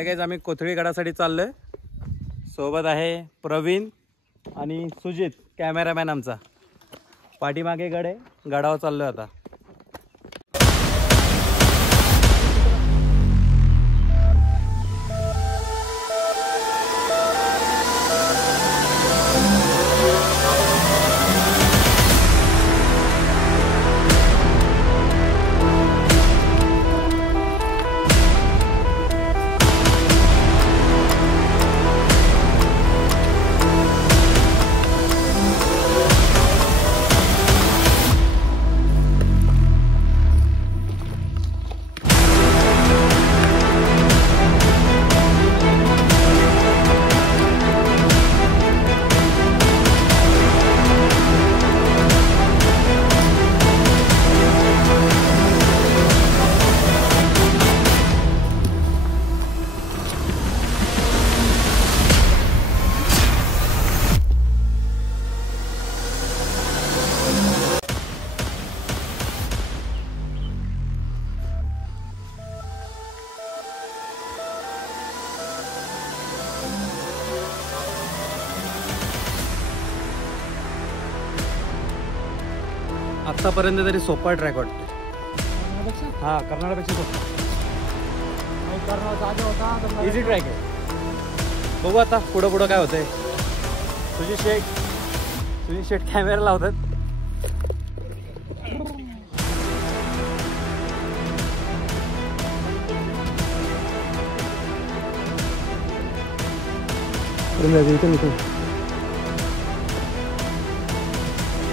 Hi guys, आम्ही कोथळी गडासाठी चाललोय. सोबत आहे प्रवीण आणि सुजित कॅमेरामॅन आमचा. पाठीमागे गड आहे, गडावर चाललोय आता. आतापर्यंत तरी सोपा ट्रॅक वाटतो. हा, कर्नाटकपेक्षा सोपा. इझी ट्रॅक आहे. बघू आता पुढं पुढं काय होतंय. सुजित शेठ कॅमेरा लावतात. इथून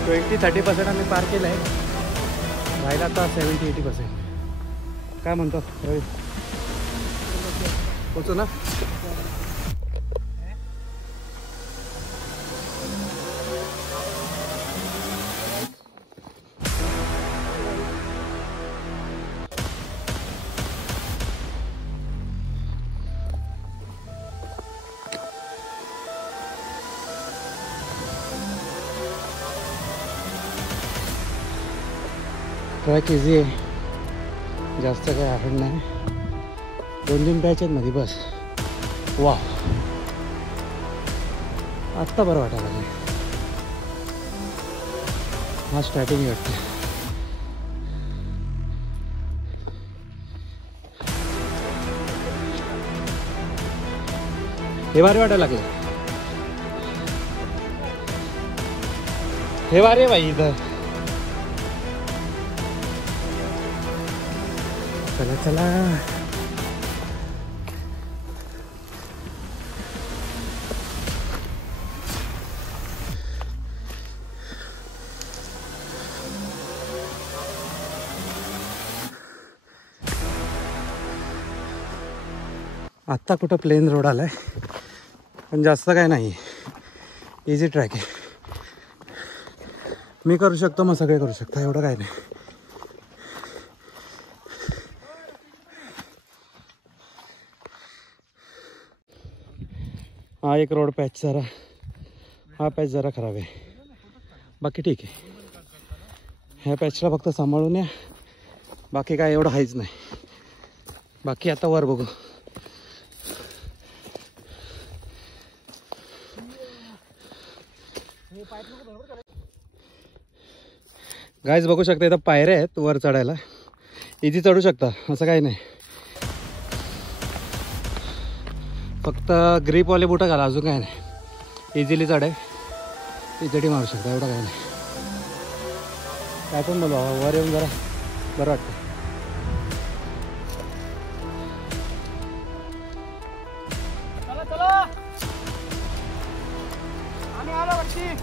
20-30% आम्ही पार केलं आहे. राहिला आता 70-80%. काय म्हणतो रवी? पोचू ना? ट्रॅक इझी आहे, जास्त काही आवड नाही. 2-3 पॅच आहेत मध्ये बस. वा, आत्ता बरं वाटायला लागलं. हा स्टार्टिंग वाटते. हे भारी वाटायला लागलं. हे भारी आहे बाई इथं. चला चला. आत्ता कुठं प्लेन रोड आलाय, पण जास्त काय नाही. इझी ट्रॅक आहे. मी करू शकतो, मग सगळे करू शकता, एवढं काय नाही. हा एक रोड पॅच हा पॅच जरा खराब आहे. बाकी ठीक आहे. ह्या पॅचला फक्त सांभाळून या, बाकी काय एवढं हायच नाही. बाकी आता वर बघू. गाईज बघू शकता, इथं पायऱ्या आहेत वर चढायला. इझी चढू शकता, असं काही नाही. फक्त ग्रीपवाले बुटं घाला, अजून काय नाही. इझिली चढाय, इझिली मारू शकता, एवढं काय नाही. काय पण बोलवा, वर येऊन जरा बरं वाटतं. आम्ही आलो वरती.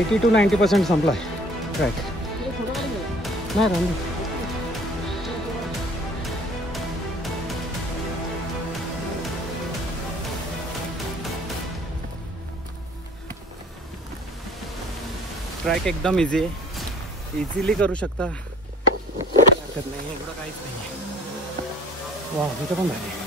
80-90% संपला आहे ट्रॅक. नाही राहिलं. ट्रॅक एकदम इझी आहे, इझिली करू शकता, हरकत नाही, एवढं काहीच नाही आहे. वा, इथं पण भारी.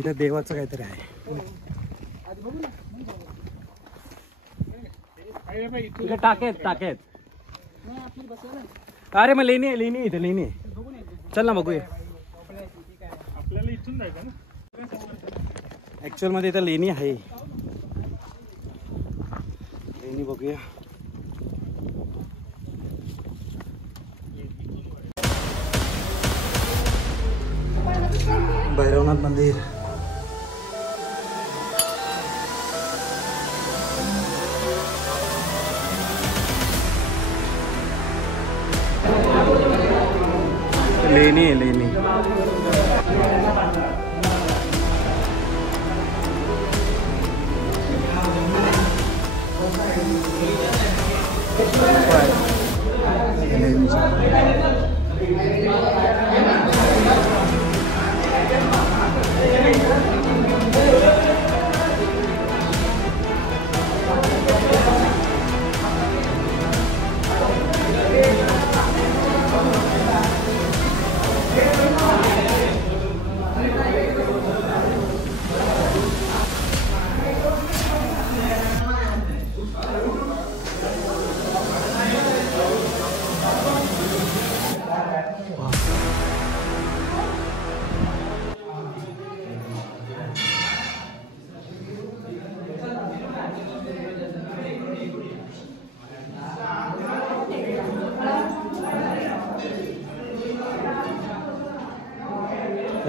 इथं देवाचं काहीतरी आहे. इथे टाकेत. अरे मग लेणी आहे इथे लेणी आहे. चल ना बघूया. आपल्याला इथून जायचं ना. ऍक्च्युअल मध्ये इथं लेणी आहे. लेणी बघूया. भैरवनाथ मंदिर. लेणी आहे लेणी.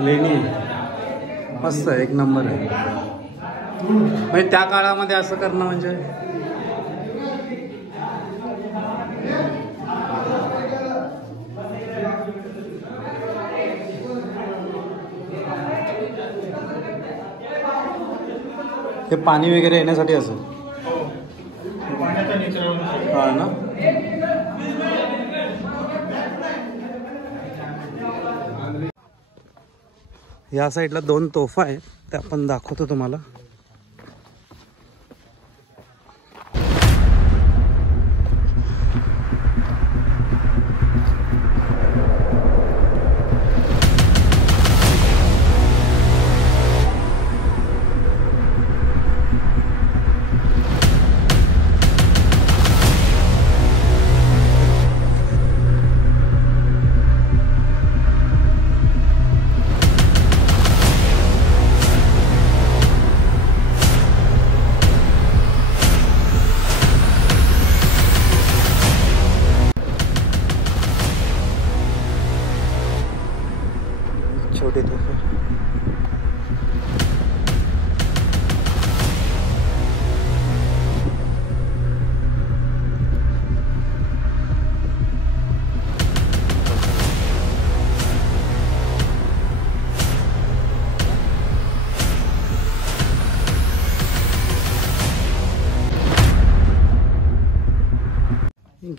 लेणी मस्त आहे, एक नंबर आहे. म्हणजे त्या काळामध्ये असं करणं म्हणजे हे पाणी वगैरे येण्यासाठी असेल. हा ना. या साईडला 2 तोफा आहेत, त्या आपण दाखवतो तुम्हाला. छोटे तोफे.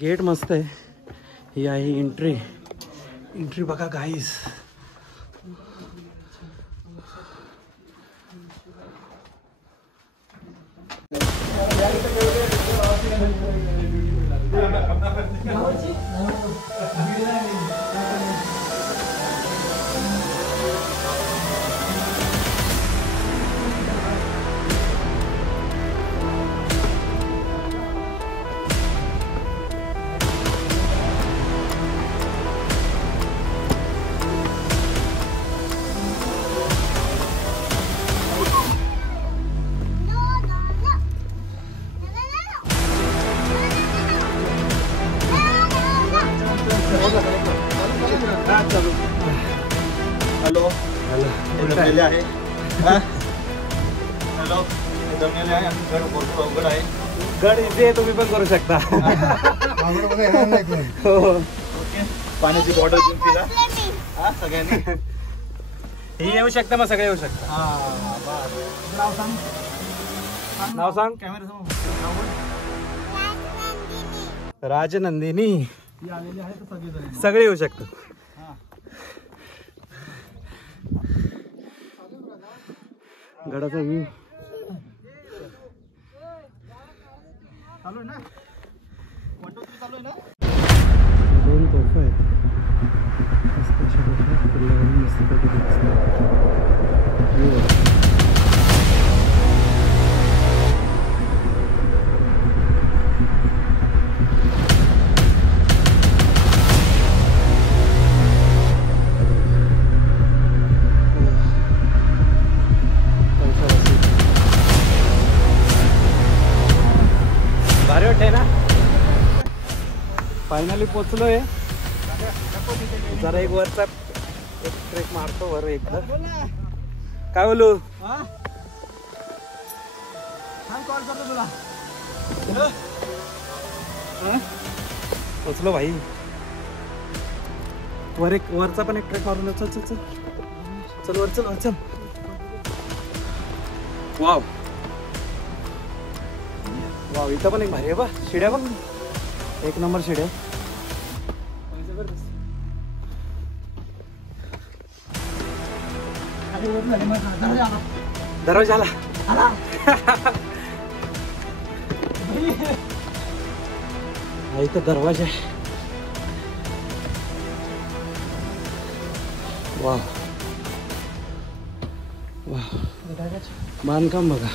गेट मस्त आहे. ही आहे एंट्री बघा गाईस. हॅलो दमलेले आहे. हॅलो दमलेले आहे. गड भरपूर अवघड आहे. गड इथे तुम्ही पण करू शकता. हो. ओके. पाण्याची बॉटल घेऊन तिला. हा सगळ्यांनी. ही येऊ शकता, मग सगळे येऊ शकता. हा बस. नाव सांग. नाव सांग. कॅमेरा समोर. राजनंदिनी. ती आलेली आहे तर सगळेजण. सगळे येऊ शकतात. गडाचा व्ह्यू चालू आहे ना. वटवृत्ती चालू आहे ना. 2 तोफा आहेत. मस्त अशा तोफा किल्ल्यावरून मस्त पैकी दिसतात. फायनली पोचलोय. जरा एक वरचा एक ट्रेक मारतो वर एक. काय बोलू? कॉल करतो तुला. पोचलो भाई. वरचा पण एक ट्रेक मारून. चल चल चल चल वर चल चल. वाव वाव इथं पण एक भारी आहे बा. शिड्या बघ एक नंबर शिड्या. दरवाजा आला. इथं दरवाजा आहे. वा वा बांधकाम बघा.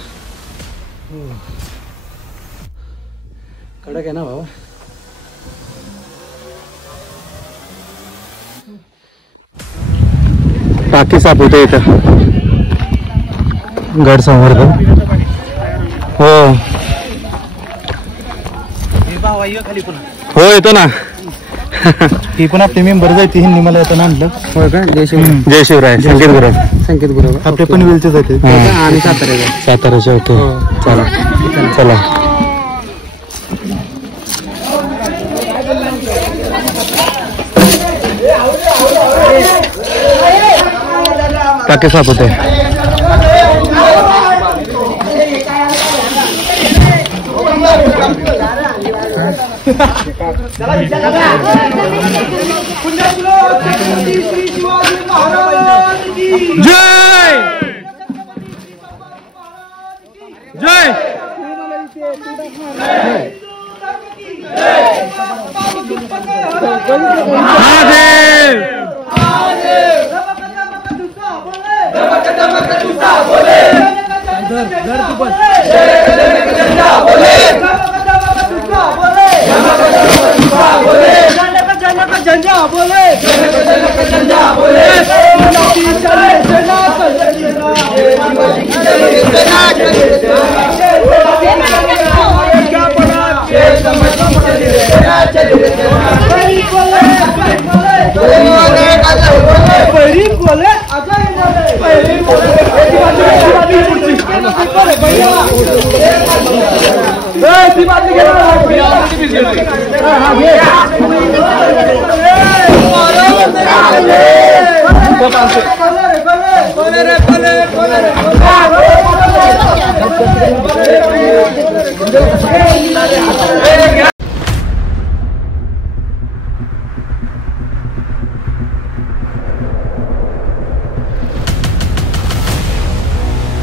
कडक आहे ना बाबा. टाकी साफ होते इथं गड संवर्धन. हो खाली पुन्हा हो येतो ना. ही पण आपले मेंबर जायचे. हिंदी मला येताना आणलं. हो का. जय शिवराय. संकेत गुरव. संकेत गुरव आपले पण वेलचे जाते. आणि साताऱ्याचे ओके. चला चला. टाके साफ होते. जय जय महादेव.